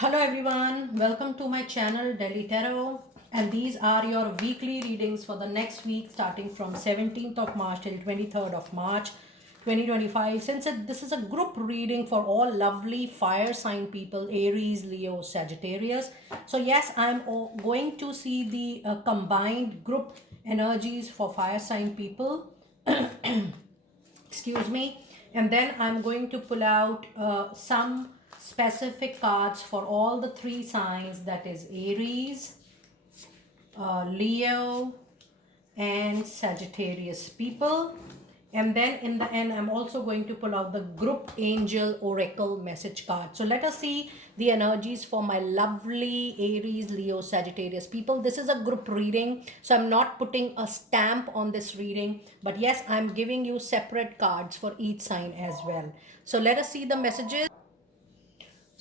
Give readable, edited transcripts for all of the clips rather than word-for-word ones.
Hello everyone, welcome to my channel Delhi Tarot, and these are your weekly readings for the next week starting from 17th of March till 23rd of March 2025. Since this is a group reading for all lovely fire sign people, Aries, Leo, Sagittarius. So yes, I'm going to see the combined group energies for fire sign people. Excuse me. And then I'm going to pull out some specific cards for all the three signs, that is Aries, Leo, and Sagittarius people. And then in the end, I'm also going to pull out the group angel oracle message card. So let us see the energies for my lovely Aries, Leo, Sagittarius people. This is a group reading, so I'm not putting a stamp on this reading, but yes, I'm giving you separate cards for each sign as well. So let us see the messages.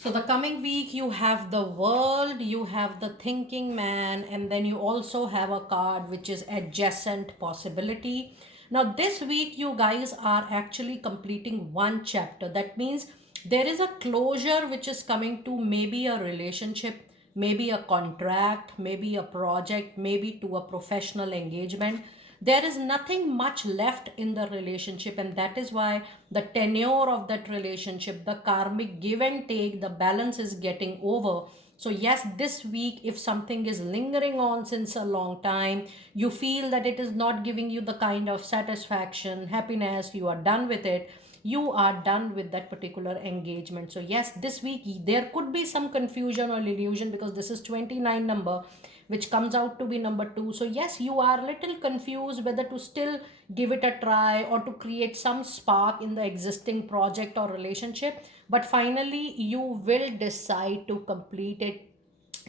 So the coming week, you have the world, you have the thinking man, and then you also have a card which is adjacent possibility. Now this week, you guys are actually completing one chapter. That means there is a closure which is coming to maybe a relationship, maybe a contract, maybe a project, maybe to a professional engagement. There is nothing much left in the relationship, and that is why the tenure of that relationship, the karmic give and take, the balance is getting over. So yes, this week, if something is lingering on since a long time, you feel that it is not giving you the kind of satisfaction, happiness, you are done with it, you are done with that particular engagement. So yes, this week there could be some confusion or illusion, because this is 29 number, which comes out to be number 2. So yes, you are a little confused whether to still give it a try or to create some spark in the existing project or relationship, but finally you will decide to complete it,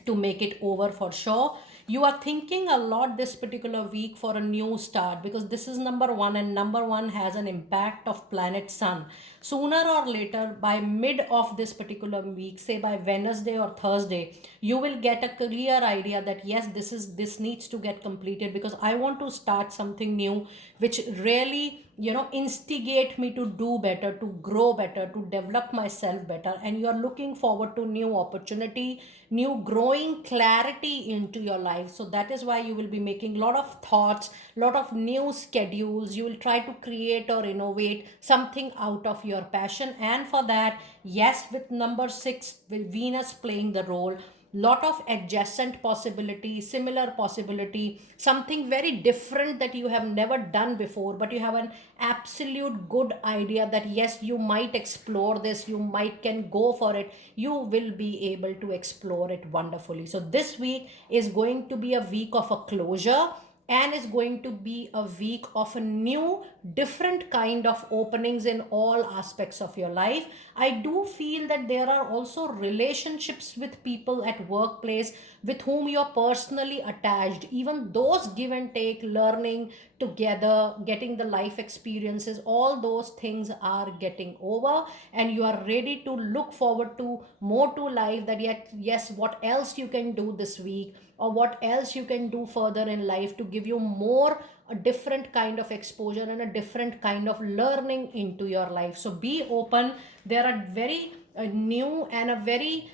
to make it over for sure. You are thinking a lot this particular week for a new start, because this is number 1, and number 1 has an impact of planet sun. Sooner or later, by mid of this particular week, say by Wednesday or Thursday, you will get a clear idea that yes, this needs to get completed, because I want to start something new which really instigate me to do better, to grow better, to develop myself better. And you are looking forward to new opportunity, new growing clarity into your life. So that is why you will be making a lot of thoughts, lot of new schedules. You will try to create or innovate something out of your passion. And for that, yes, with number 6, with Venus playing the role, lot of adjacent possibility, similar possibility, something very different that you have never done before, but you have an absolute good idea that yes, you might explore this, you might can go for it, you will be able to explore it wonderfully. So this week is going to be a week of a closure, and is going to be a week of a new different kind of openings in all aspects of your life. I do feel that there are also relationships with people at workplace with whom you're personally attached. Even those give and take, learning together, getting the life experiences, all those things are getting over, and you are ready to look forward to more to life. That yet yes, what else you can do this week, or what else you can do further in life to give you more, a different kind of exposure and a different kind of learning into your life. So be open. There are very new and a very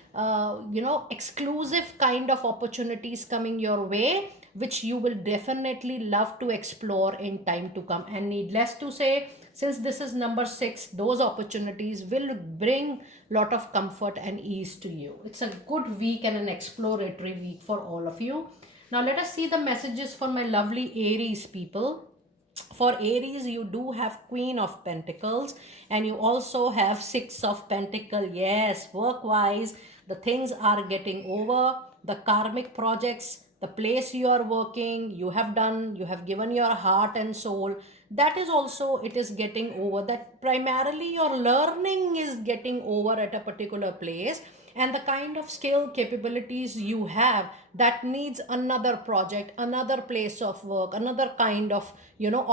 exclusive kind of opportunities coming your way, which you will definitely love to explore in time to come. And needless to say, since this is number 6, those opportunities will bring lot of comfort and ease to you. It's a good week and an exploratory week for all of you. Now let us see the messages for my lovely Aries people. For Aries, you do have Queen of Pentacles, and you also have Six of Pentacles. Yes, work wise, the things are getting over. The karmic projects, the place you are working, you have done, you have given your heart and soul, that is also, it is getting over. That primarily your learning is getting over at a particular place, and the kind of skill capabilities you have, that needs another project, another place of work, another kind of,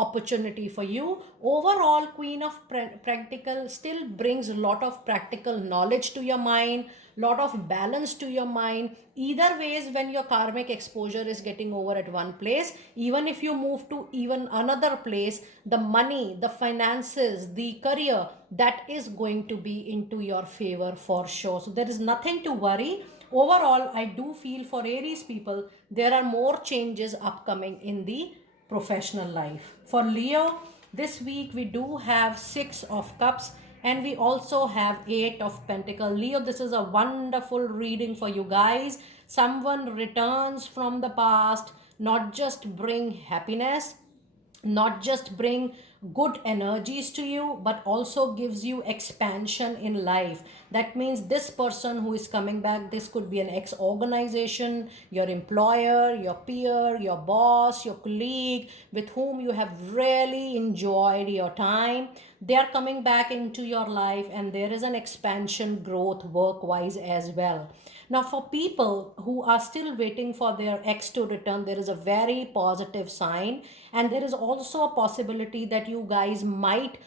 opportunity for you. Overall, Queen of Practical still brings a lot of practical knowledge to your mind, lot of balance to your mind. Either ways, when your karmic exposure is getting over at one place, even if you move to even another place, the money, the finances, the career, that is going to be into your favor for sure. So there is nothing to worry. Overall, I do feel for Aries people, there are more changes upcoming in the professional life. For Leo, this week we do have 6 of Cups, and we also have 8 of Pentacle. Leo, this is a wonderful reading for you guys. Someone returns from the past, not just bring happiness, not just bring good energies to you, but also gives you expansion in life. That means this person who is coming back, this could be an ex organization, your employer, your peer, your boss, your colleague with whom you have really enjoyed your time. They are coming back into your life, and there is an expansion, growth work wise as well. Now, for people who are still waiting for their ex to return, there is a very positive sign, and there is also a possibility that you guys might,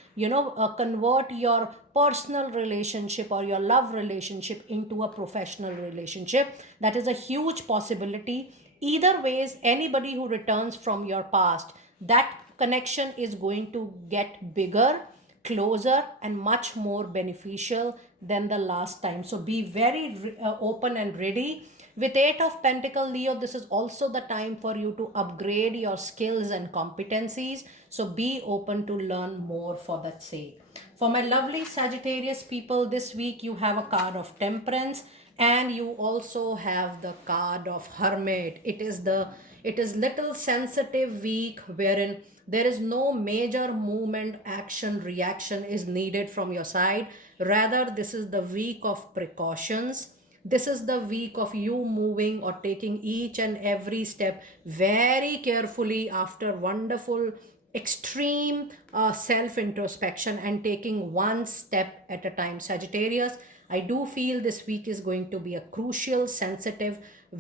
convert your personal relationship or your love relationship into a professional relationship. That is a huge possibility. Either ways, anybody who returns from your past, that connection is going to get bigger, closer, and much more beneficial than the last time. So be very open and ready. With 8 of Pentacle, Leo, this is also the time for you to upgrade your skills and competencies. So be open to learn more for that sake. For my lovely Sagittarius people, this week you have a card of Temperance, and you also have the card of Hermit. It is little sensitive week wherein there is no major movement, action, reaction is needed from your side. Rather, this is the week of precautions. This is the week of you moving or taking each and every step very carefully after wonderful extreme self introspection, and taking one step at a time. Sagittarius, I do feel this week is going to be a crucial, sensitive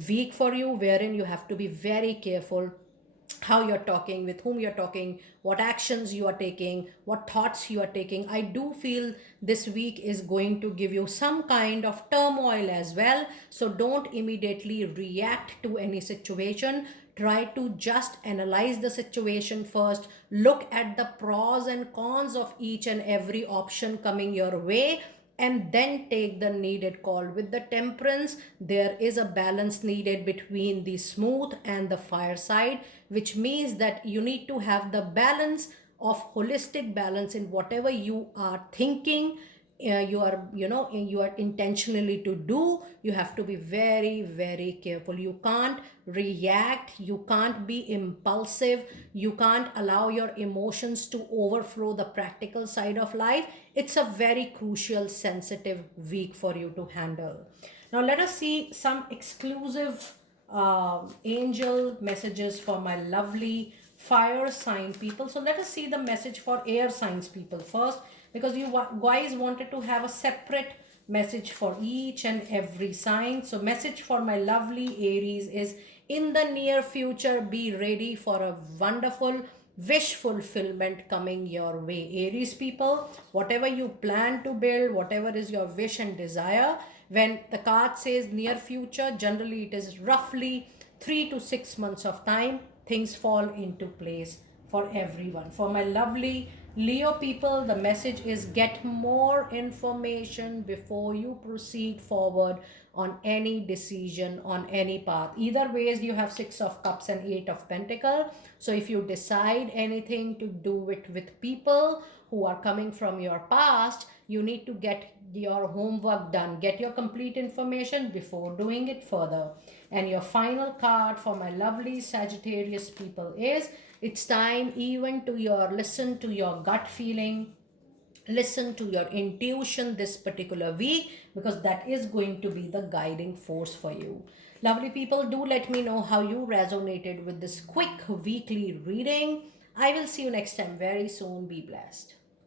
week for you, wherein you have to be very careful how you're talking, with whom you're talking, what actions you are taking, what thoughts you are taking. I do feel this week is going to give you some kind of turmoil as well. So don't immediately react to any situation. Try to just analyze the situation first. Look at the pros and cons of each and every option coming your way, and then take the needed call. With the Temperance, there is a balance needed between the smooth and the fire side, which means that you need to have the balance of holistic balance in whatever you are thinking. You are intentionally to do. You have to be very, very careful. You can't react, you can't be impulsive, you can't allow your emotions to overflow the practical side of life. It's a very crucial, sensitive week for you to handle. Now let us see some exclusive angel messages for my lovely fire sign people. So let us see the message for air signs people first, because you guys wanted to have a separate message for each and every sign. So message for my lovely Aries is, in the near future, be ready for a wonderful wish fulfillment coming your way. Aries people, whatever you plan to build, whatever is your wish and desire, when the card says near future, generally it is roughly 3 to 6 months of time. Things fall into place for everyone. For my lovely Leo people, the message is, get more information before you proceed forward on any decision, on any path. Either ways, you have 6 of Cups and 8 of Pentacle. So if you decide anything to do it with people who are coming from your past, you need to get your homework done, get your complete information before doing it further. And your final card for my lovely Sagittarius people is, it's time even to listen to your gut feeling, listen to your intuition this particular week, because that is going to be the guiding force for you. Lovely people, do let me know how you resonated with this quick weekly reading. I will see you next time very soon. Be blessed.